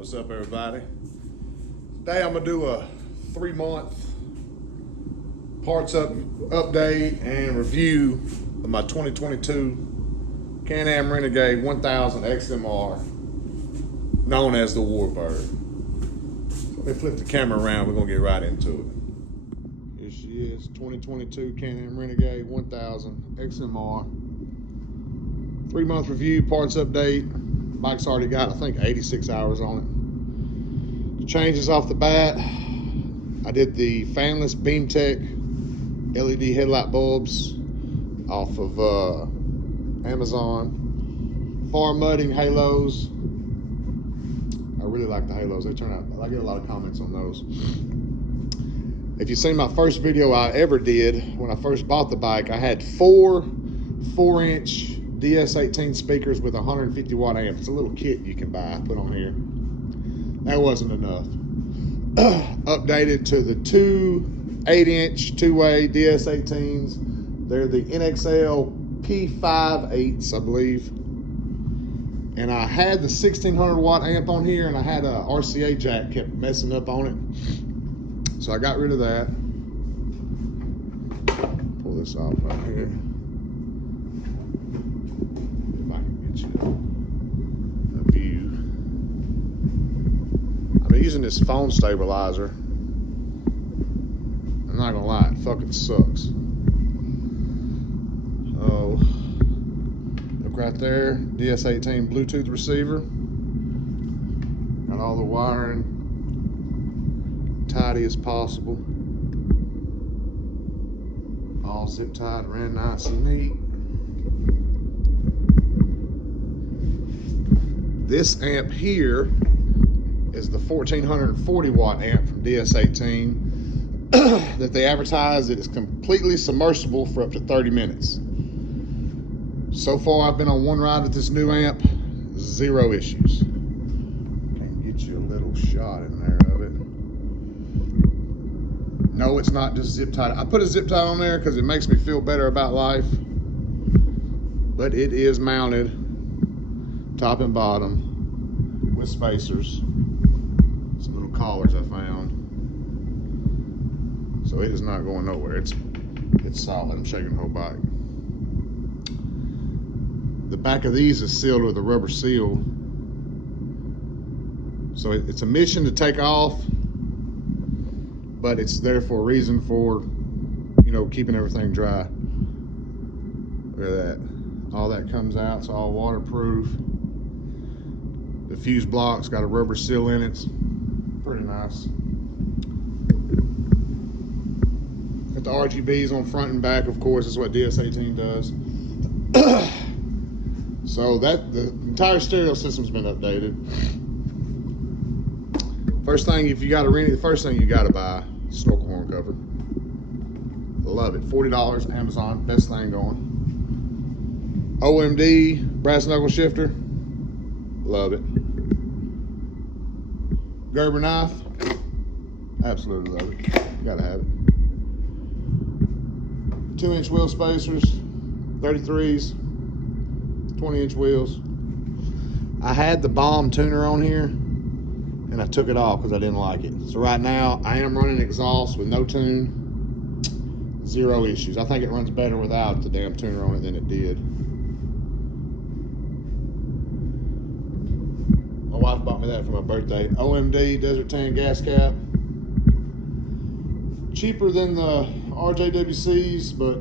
What's up, everybody? Today I'm gonna do a 3-month parts update and review of my 2022 Can-Am Renegade 1000 XMR, known as the Warbird. Let me flip the camera around. We're gonna get right into it. Here she is, 2022 Can-Am Renegade 1000 XMR. 3-month review, parts update. Bike's already got, I think, 86 hours on it. Changes off the bat. I did the fanless BeamTech LED headlight bulbs off of Amazon. Farm mudding halos. I really like the halos. They turn out, I get a lot of comments on those. If you've seen my first video I ever did, when I first bought the bike, I had four 4-inch DS18 speakers with 150 watt amp. It's a little kit you can buy, put on here. That wasn't enough. Updated to the two 8-inch two-way DS18s. They're the NXL P58s, I believe. And I had the 1600 watt amp on here, and I had a RCA jack kept messing up on it. So I got rid of that. Pull this off right here. A view. I'm using this phone stabilizer. I'm not gonna lie, it fucking sucks. Oh, look right there, DS18 Bluetooth receiver. Got all the wiring tidy as possible. All zip tied, ran nice and neat. This amp here is the 1440 watt amp from DS18 that they advertise that is completely submersible for up to 30 minutes. So far, I've been on one ride with this new amp, 0 issues. Can get you a little shot in there of it. No, it's not just zip tied. I put a zip tie on there because it makes me feel better about life, but it is mounted top and bottom with spacers, some little collars I found. So it is not going nowhere. It's solid. I'm shaking the whole bike. The back of these is sealed with a rubber seal. So it's a mission to take off, but it's there for a reason, for, you know, keeping everything dry. Look at that. All that comes out. It's all waterproof. The fuse block's got a rubber seal in it. It's pretty nice. Got the RGBs on front and back, of course. That's what DS18 does. So that the entire stereo system's been updated. First thing, if you got a Renegade, the first thing you got to buy, snorkel horn cover. Love it. $40 Amazon, best thing going. OMD brass knuckle shifter. Love it. Gerber knife, absolutely love it. Gotta have it. 2-inch wheel spacers, 33s, 20-inch wheels. I had the bomb tuner on here, and I took it off because I didn't like it. So right now, I am running exhaust with no tune, 0 issues. I think it runs better without the damn tuner on it than it did. My wife bought me that for my birthday. OMD Desert Tan gas cap. Cheaper than the RJWCs, but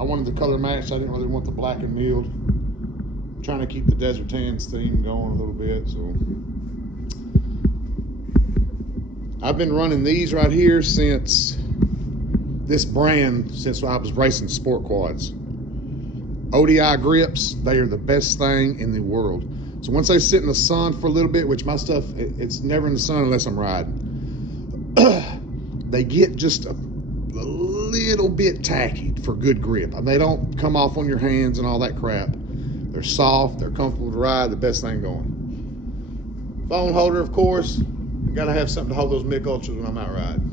I wanted the color match. I didn't really want the black and milled. I'm trying to keep the Desert Tans theme going a little bit, so. I've been running these right here since this brand, since I was racing sport quads. ODI grips, they are the best thing in the world. So once they sit in the sun for a little bit, which my stuff, it's never in the sun unless I'm riding, they get just a little bit tacky for good grip. They don't come off on your hands and all that crap. They're soft, they're comfortable to ride, the best thing going. Phone holder, of course. You gotta have something to hold those Mick Ultras when I'm out riding.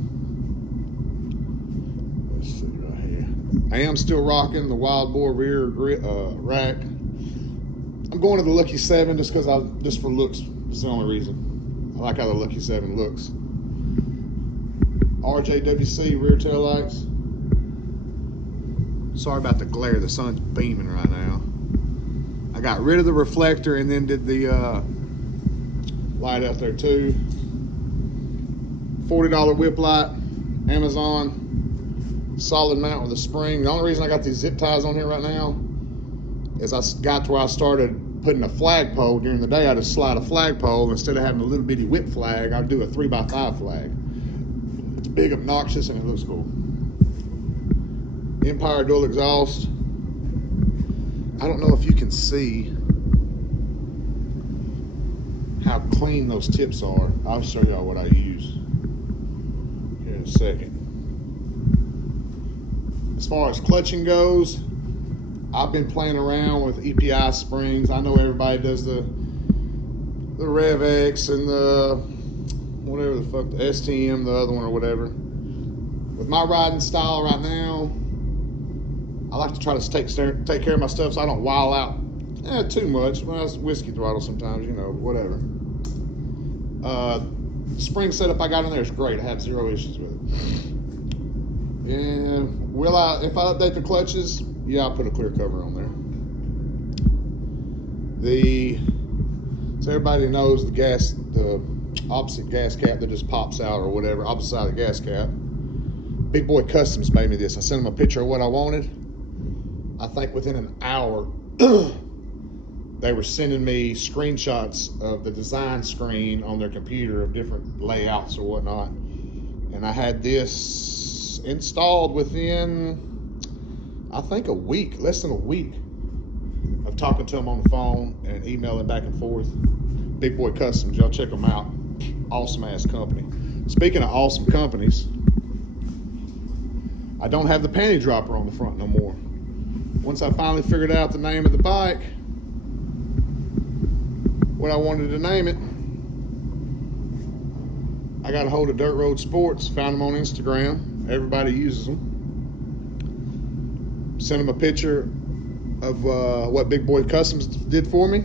Let's see right here. I am still rocking the Wild Boar rear rack. I'm going to the Lucky 7 just for looks. That's the only reason. I like how the Lucky 7 looks. RJWC rear tail lights. Sorry about the glare, the sun's beaming right now. I got rid of the reflector and then did the light out there too. $40 whip light, Amazon, solid mount with a spring. The only reason I got these zip ties on here right now is I got to where I started putting a flagpole. During the day I just slide a flagpole. Instead of having a little bitty whip flag, I'd do a 3x5 flag. It's big, obnoxious, and it looks cool. Empire dual exhaust. I don't know if you can see how clean those tips are. I'll show y'all what I use here in a second. As far as clutching goes, I've been playing around with EPI springs. I know everybody does the RevX and the whatever the fuck, the STM, the other one or whatever. With my riding style right now, I like to try to take care of my stuff so I don't wild out too much. Well, it's whiskey throttle sometimes, you know, whatever. Spring setup I got in there is great. I have zero issues with it. And if I update the clutches, yeah, I'll put a clear cover on there. So everybody knows the opposite gas cap that just pops out or whatever, opposite side of the gas cap. Big Boy Customs made me this. I sent them a picture of what I wanted. I think within an hour, they were sending me screenshots of the design screen on their computer of different layouts or whatnot. And I had this installed within, I think, a week, less than a week of talking to them on the phone and emailing back and forth. Big Boy Customs, y'all check them out. Awesome ass company. Speaking of awesome companies, I don't have the panty dropper on the front no more. Once I finally figured out the name of the bike, what I wanted to name it, I got a hold of Dirt Road Sports, found them on Instagram. Everybody uses them. Sent them a picture of what Big Boy Customs did for me.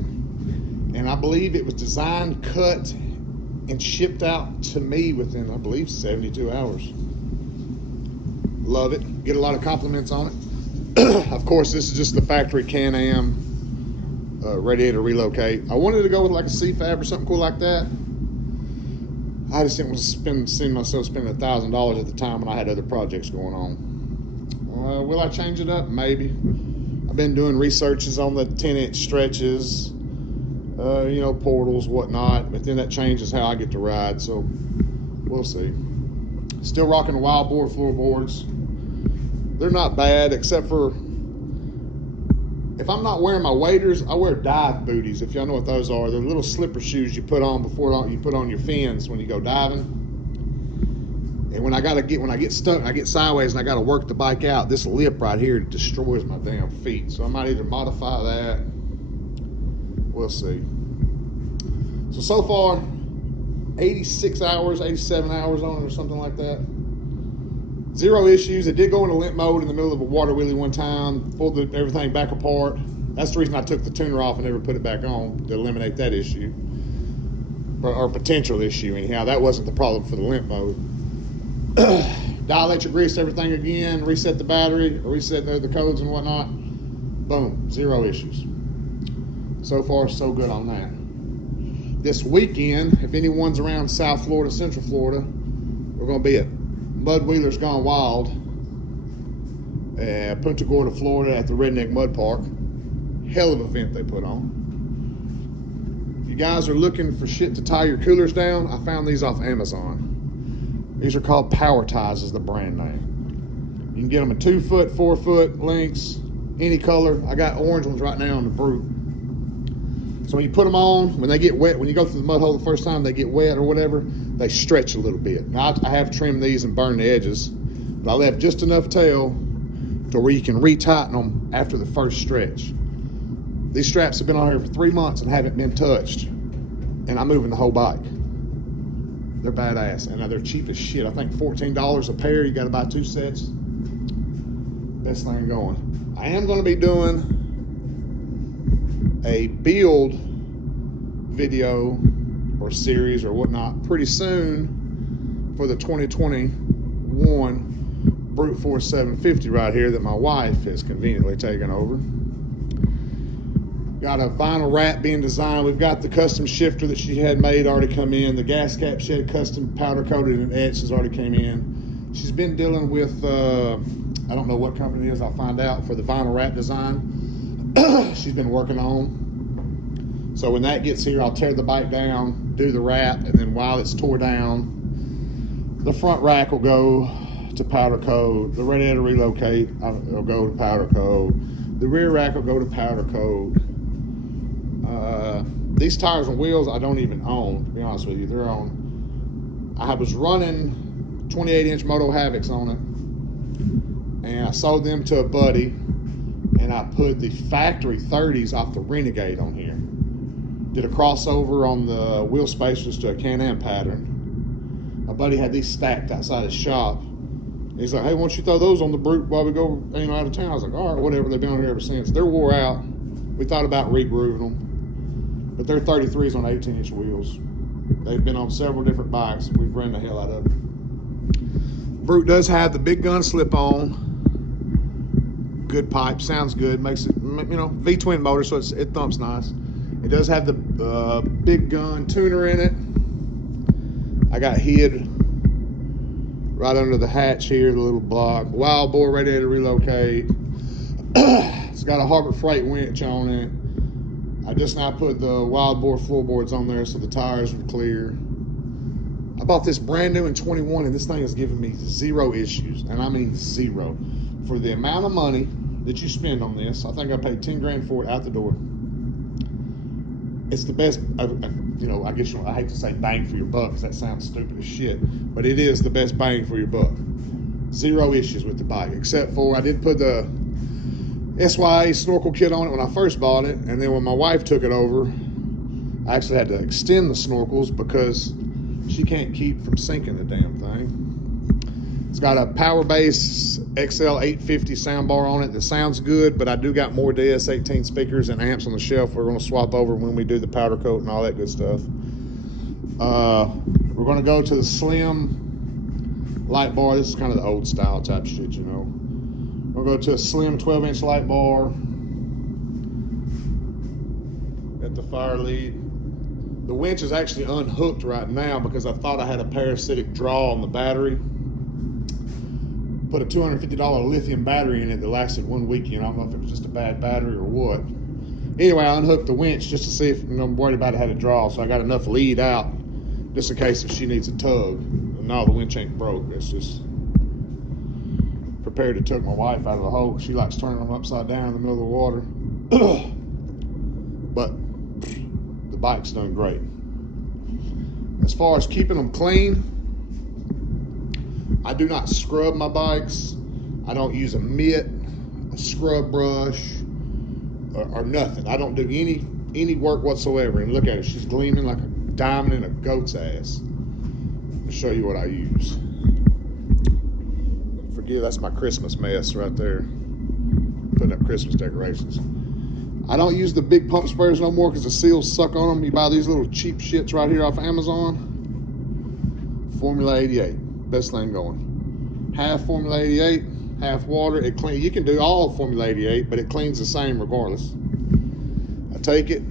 And I believe it was designed, cut, and shipped out to me within, I believe, 72 hours. Love it. Get a lot of compliments on it. Of course, this is just the factory Can-Am radiator relocate. I wanted to go with like a C-Fab or something cool like that. I just didn't want to see myself spending $1,000 at the time when I had other projects going on. Will I change it up? Maybe. I've been doing researches on the 10-inch stretches, you know, portals, whatnot, but then that changes how I get to ride, so we'll see. Still rocking the wild board floorboards. They're not bad, except for if I'm not wearing my waders, I wear dive booties, if y'all know what those are. They're little slipper shoes you put on before you put on your fins when you go diving. And when I get stuck and I get sideways and I gotta work the bike out, this lip right here destroys my damn feet. So I might either modify that. We'll see. So far, 86 hours, 87 hours on it or something like that. Zero issues. It did go into limp mode in the middle of a water wheelie one time, pulled everything back apart. That's the reason I took the tuner off and never put it back on, to eliminate that issue. Or potential issue, anyhow. That wasn't the problem for the limp mode. Dielectric greased everything again, reset the battery, reset the codes and whatnot. Boom, zero issues. So far, so good on that. This weekend, if anyone's around South Florida, Central Florida, we're going to be at Mud Wheelers Gone Wild at Punta Gorda, Florida at the Renegade Mud Park. Hell of an event they put on. If you guys are looking for shit to tie your coolers down, I found these off Amazon. These are called Power Ties is the brand name. You can get them in 2 foot, 4 foot lengths, any color. I got orange ones right now on the Brute. So when you put them on, when they get wet, when you go through the mud hole the first time, they get wet or whatever, they stretch a little bit. Now, I have trimmed these and burned the edges, but I left just enough tail to where you can retighten them after the first stretch. These straps have been on here for 3 months and haven't been touched, and I'm moving the whole bike. They're badass, and they're cheap as shit. I think $14 a pair. You got to buy 2 sets. Best thing going. I am going to be doing a build video or series or whatnot pretty soon for the 2021 Brute Force 750 right here that my wife has conveniently taken over. Got a vinyl wrap being designed. We've got the custom shifter that she had made already come in. The gas cap shed custom powder coated and etched has already came in. She's been dealing with, I don't know what company it is, I'll find out, for the vinyl wrap design. She's been working on. So when that gets here, I'll tear the bike down, do the wrap, and then while it's tore down, the front rack will go to powder coat. The radiator relocate will go to powder coat. The rear rack will go to powder coat. These tires and wheels I don't even own, to be honest with you. They're on. I was running 28-inch Moto Havocs on it, and I sold them to a buddy, and I put the factory 30s off the Renegade on here. Did a crossover on the wheel spacers to a Can-Am pattern. My buddy had these stacked outside his shop. He's like, hey, why don't you throw those on the Brute while we go out of town? I was like, all right, whatever. They've been on here ever since. They're wore out. We thought about re-grooving them. But they're 33s on 18-inch wheels. They've been on several different bikes. We've ran the hell out of them. Brute does have the big gun slip-on. Good pipe. Sounds good. Makes it, V-twin motor, so it thumps nice. It does have the big gun tuner in it. I got hid right under the hatch here, the little block. Wild bore radiator relocate. It's got a Harbor Freight winch on it. I just now put the wild bore floorboards on there so the tires are clear. I bought this brand new in 21 and this thing has given me zero issues, and I mean zero. For the amount of money that you spend on this, I think I paid 10 grand for it out the door. It's the best, I guess I hate to say bang for your buck because that sounds stupid as shit, but it is the best bang for your buck. Zero issues with the bike, except for I did put the SYA snorkel kit on it when I first bought it, and then when my wife took it over, I actually had to extend the snorkels because she can't keep from sinking the damn thing. It's got a Power Base XL 850 soundbar on it that sounds good, but I do got more DS18 speakers and amps on the shelf we're going to swap over when we do the powder coat and all that good stuff. We're going to go to the slim light bar. This is kind of the old style type shit, you know. We'll go to a slim 12-inch light bar at the fire lead. The winch is actually unhooked right now because I thought I had a parasitic draw on the battery. Put a $250 lithium battery in it that lasted 1 weekend. I don't know if it was just a bad battery or what. Anyway, I unhooked the winch just to see if I'm worried about it had a draw, so I got enough lead out just in case if she needs a tug. No, the winch ain't broke. It's just prepared to tug my wife out of the hole. She likes turning them upside down in the middle of the water. But the bike's done great. As far as keeping them clean, I do not scrub my bikes. I don't use a mitt, a scrub brush, or nothing. I don't do any work whatsoever. And look at her, she's gleaming like a diamond in a goat's ass. I'll show you what I use. Forgive, that's my Christmas mess right there. Putting up Christmas decorations. I don't use the big pump sprayers no more because the seals suck on them. You buy these little cheap shits right here off Amazon. Formula 88. Best thing going. Half Formula 88, half water. It clean. You can do all Formula 88, but it cleans the same regardless. I take it.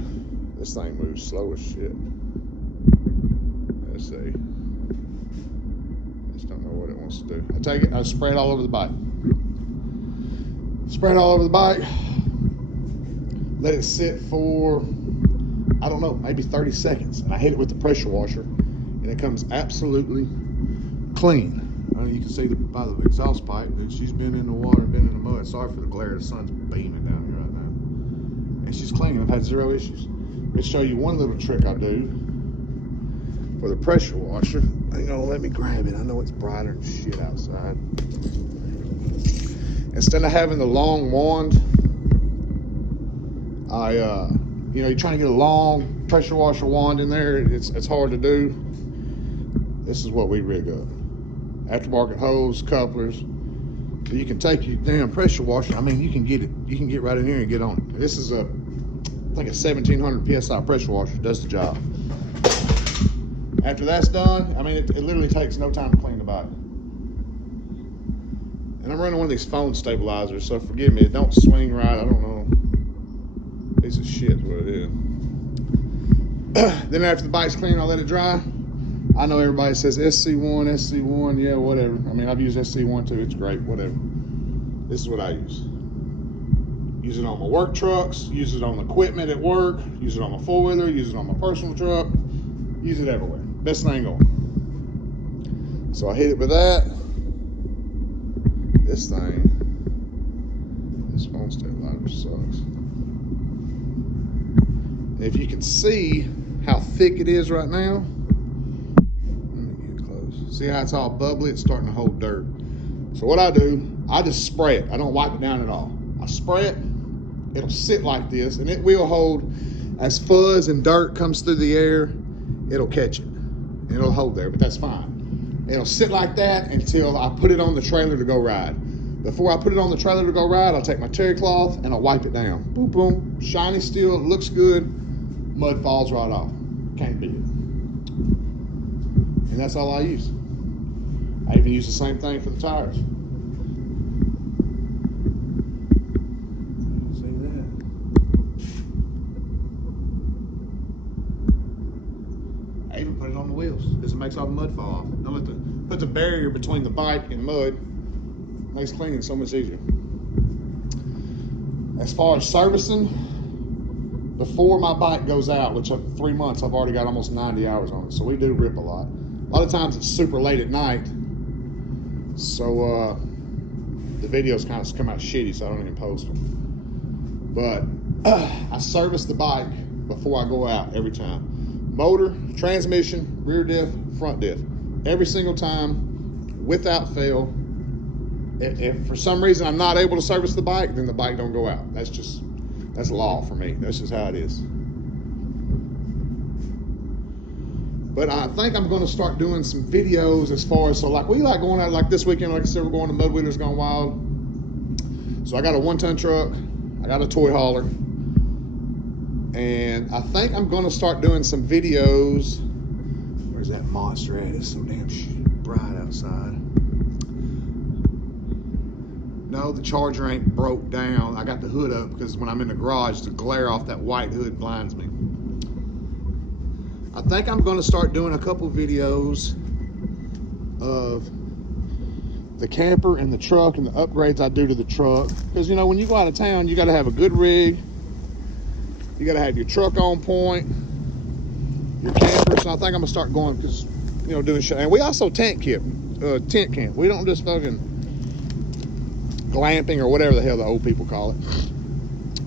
This thing moves slow as shit. Let's see. Just don't know what it wants to do. I take it. I spray it all over the bike. Spray it all over the bike. Let it sit for, I don't know, maybe 30 seconds. And I hit it with the pressure washer, and it comes absolutely clean. You can see by the exhaust pipe that she's been in the water and been in the mud. Sorry for the glare. The sun's beaming down here right now. And she's clean. I've had zero issues. Let's show you one little trick I do for the pressure washer. Hang on, let me grab it. I know it's brighter than shit outside. Instead of having the long wand, you're trying to get a long pressure washer wand in there. It's hard to do. This is what we rig up. Aftermarket hose, couplers. So you can take your damn pressure washer. I mean, you can get right in here and get on it. This is I think a 1700 PSI pressure washer. Does the job. After that's done, I mean, it literally takes no time to clean the bike. And I'm running one of these phone stabilizers, so forgive me, it don't swing right, I don't know. Piece of shit is what it is. Then after the bike's clean, I'll let it dry. I know everybody says SC1, yeah, whatever. I mean, I've used SC1 too, it's great, whatever. This is what I use. Use it on my work trucks, use it on equipment at work, use it on my four-wheeler, use it on my personal truck, use it everywhere. Best thing going. So I hit it with that. This thing, this phone stabilizer sucks. And if you can see how thick it is right now, let me get close. See how it's all bubbly? It's starting to hold dirt. So what I do, I just spray it. I don't wipe it down at all. I spray it, it'll sit like this, and it will hold. As fuzz and dirt comes through the air, it'll catch it. And it'll hold there, but that's fine. It'll sit like that until I put it on the trailer to go ride. Before I put it on the trailer to go ride, I'll take my terry cloth and I'll wipe it down. Boom, boom, shiny still, it looks good, mud falls right off. Can't beat it. And that's all I use. I even use the same thing for the tires. See that? I even put it on the wheels because it makes all the mud fall off. Don't put the barrier between the bike and mud. Makes cleaning so much easier. As far as servicing, before my bike goes out, which in 3 months, I've already got almost 90 hours on it. So we do rip a lot. A lot of times it's super late at night. So the videos kind of come out shitty, so I don't even post them. But I service the bike before I go out every time. Motor, transmission, rear diff, front diff. Every single time, without fail. If for some reason I'm not able to service the bike, then the bike don't go out. That's law for me. That's just how it is. But I think I'm going to start doing some videos as far as, so like we like going out like this weekend, like I said, we're going to Mud Wheelers Gone Wild. So I got a 1-ton truck, I got a toy hauler, and I think I'm going to start doing some videos. Where's that monster at? It's so damn bright outside. No, the charger ain't broke down. I got the hood up because when I'm in the garage, the glare off that white hood blinds me. I think I'm going to start doing a couple videos of the camper and the truck and the upgrades I do to the truck. Because, you know, when you go out of town, you got to have a good rig. You got to have your truck on point, your camper. So I think I'm going to start going because, you know, doing shit. And we also tent camp. We don't just fucking glamping or whatever the hell the old people call it.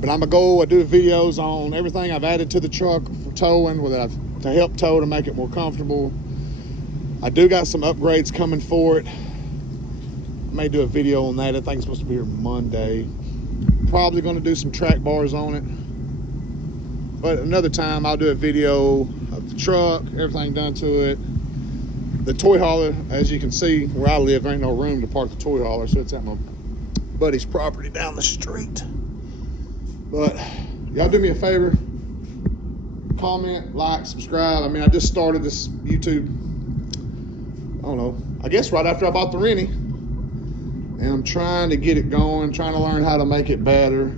But I'm gonna do videos on everything I've added to the truck for towing, to help tow to make it more comfortable. I do got some upgrades coming for it. I may do a video on that. I think it's supposed to be here Monday. Probably gonna do some track bars on it. But another time I'll do a video of the truck, everything done to it. The toy hauler, as you can see, where I live, there ain't no room to park the toy hauler, so it's at my buddy's property down the street. But y'all do me a favor, comment, like, subscribe. I mean, I just started this YouTube, I don't know, I guess right after I bought the Rennie, and I'm trying to get it going, trying to learn how to make it better,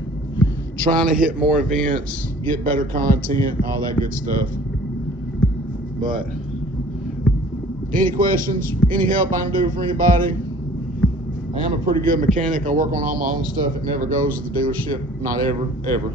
trying to hit more events, get better content, all that good stuff. But any questions, any help I can do for anybody? I am a pretty good mechanic. I work on all my own stuff. It never goes to the dealership. Not ever, ever.